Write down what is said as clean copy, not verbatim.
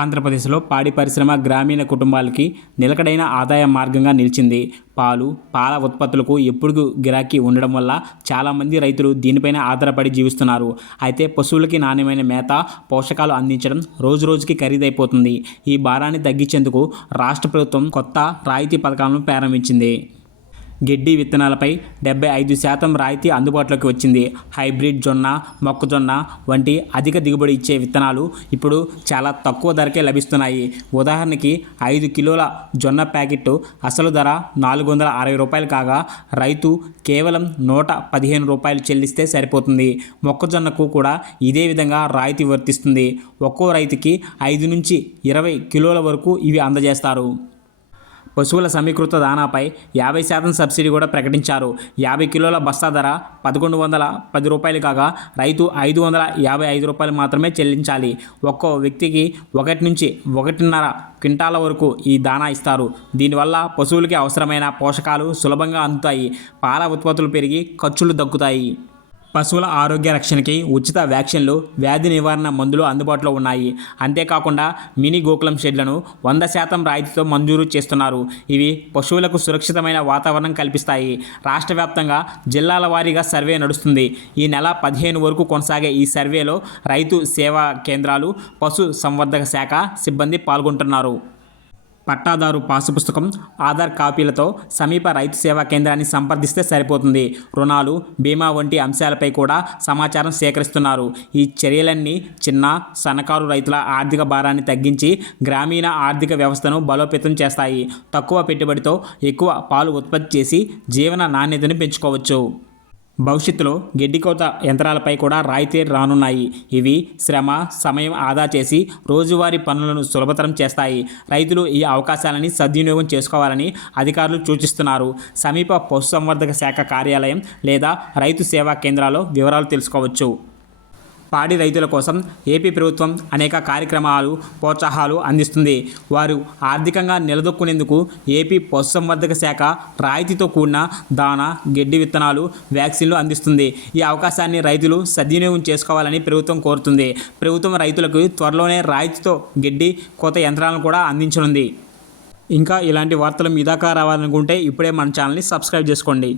ఆంధ్రప్రదేశ్లో పాడి పరిశ్రమ గ్రామీణ కుటుంబాలకి నిలకడైన ఆదాయ మార్గంగా నిలిచింది. పాల ఉత్పత్తులకు ఎప్పుడు గిరాకీ ఉండడం వల్ల చాలామంది రైతులు దీనిపైన ఆధారపడి జీవిస్తున్నారు. అయితే పశువులకి నాణ్యమైన మేత, పోషకాలు అందించడం రోజురోజుకి ఖరీదైపోతుంది. ఈ భారాన్ని తగ్గించేందుకు రాష్ట్ర ప్రభుత్వం కొత్త రాయితీ పథకాలను ప్రారంభించింది. గెడ్డి విత్తనాలపై 75% రాయితీ అందుబాటులోకి వచ్చింది. హైబ్రిడ్ జొన్న, మొక్కజొన్న వంటి అధిక దిగుబడి ఇచ్చే విత్తనాలు ఇప్పుడు చాలా తక్కువ ధరకే లభిస్తున్నాయి. ఉదాహరణకి 5 కిలోల జొన్న ప్యాకెట్ అసలు ధర ₹460 కాగా రైతు కేవలం ₹115 చెల్లిస్తే సరిపోతుంది. మొక్కజొన్నకు కూడా ఇదే విధంగా రాయితీ వర్తిస్తుంది. ఒక్కో రైతుకి 5 నుంచి 20 కిలోల వరకు ఇవి అందజేస్తారు. పశువుల సమీకృత దానాపై 50% సబ్సిడీ కూడా ప్రకటించారు. 50 కిలోల బస్తా ధర ₹1110 కాగా రైతు ₹555 మాత్రమే చెల్లించాలి. ఒక్కో వ్యక్తికి 1 నుంచి 1.5 క్వింటాల వరకు ఈ దానా ఇస్తారు. దీనివల్ల పశువులకి అవసరమైన పోషకాలు సులభంగా అందుతాయి. పాల ఉత్పత్తులు పెరిగి ఖర్చులు తగ్గుతాయి. పశువుల ఆరోగ్య రక్షణకి ఉచిత వ్యాక్సిన్లు, వ్యాధి నివారణ మందులు అందుబాటులో ఉన్నాయి. అంతేకాకుండా మినీ గోకులం షెడ్లను 100% రాయితీతో మంజూరు చేస్తున్నారు. ఇవి పశువులకు సురక్షితమైన వాతావరణం కల్పిస్తాయి. రాష్ట్ర వ్యాప్తంగా జిల్లాల వారీగా సర్వే నడుస్తుంది. ఈ నెల 15 వరకు కొనసాగే ఈ సర్వేలో రైతు సేవా కేంద్రాలు, పశు సంవర్ధక శాఖ సిబ్బంది పాల్గొంటున్నారు. పట్టాదారు పాసు పుస్తకం, ఆధార్ కాపీలతో సమీప రైతు సేవా కేంద్రాన్ని సంప్రదిస్తే సరిపోతుంది. రుణాలు, బీమా వంటి అంశాలపై కూడా సమాచారం సేకరిస్తున్నారు. ఈ చర్యలన్నీ చిన్న, సన్నకారు రైతుల ఆర్థిక భారాన్ని తగ్గించి గ్రామీణ ఆర్థిక వ్యవస్థను బలోపేతం చేస్తాయి. తక్కువ పెట్టుబడితో ఎక్కువ పాలు ఉత్పత్తి చేసి జీవన నాణ్యతను పెంచుకోవచ్చు. భవిష్యత్తులో గెడ్డికోత యంత్రాలపై కూడా రాయితీ రానున్నాయి. ఇవి శ్రమ, సమయం ఆదా చేసి రోజువారీ పనులను సులభతరం చేస్తాయి. రైతులు ఈ అవకాశాలని సద్వినియోగం చేసుకోవాలని అధికారులు సూచిస్తున్నారు. సమీప పశుసంవర్ధక శాఖ కార్యాలయం లేదా రైతు సేవా కేంద్రాల్లో వివరాలు తెలుసుకోవచ్చు. పాడి రైతుల కోసం ఏపీ ప్రభుత్వం అనేక కార్యక్రమాలు, ప్రోత్సాహాలు అందిస్తుంది. వారు ఆర్థికంగా నిలదొక్కునేందుకు ఏపీ పశుసంవర్ధక శాఖ రాయితీతో కూడిన దానా, గెడ్డి విత్తనాలు, వ్యాక్సిన్లు అందిస్తుంది. ఈ అవకాశాన్ని రైతులు సద్వినియోగం చేసుకోవాలని ప్రభుత్వం కోరుతుంది. ప్రభుత్వం రైతులకు త్వరలోనే రాయితీతో గెడ్డి కోత యంత్రాలను కూడా అందించనుంది. ఇంకా ఇలాంటి వార్తలు మీ దాకా రావాలనుకుంటే ఇప్పుడే మన ఛానల్ని సబ్స్క్రైబ్ చేసుకోండి.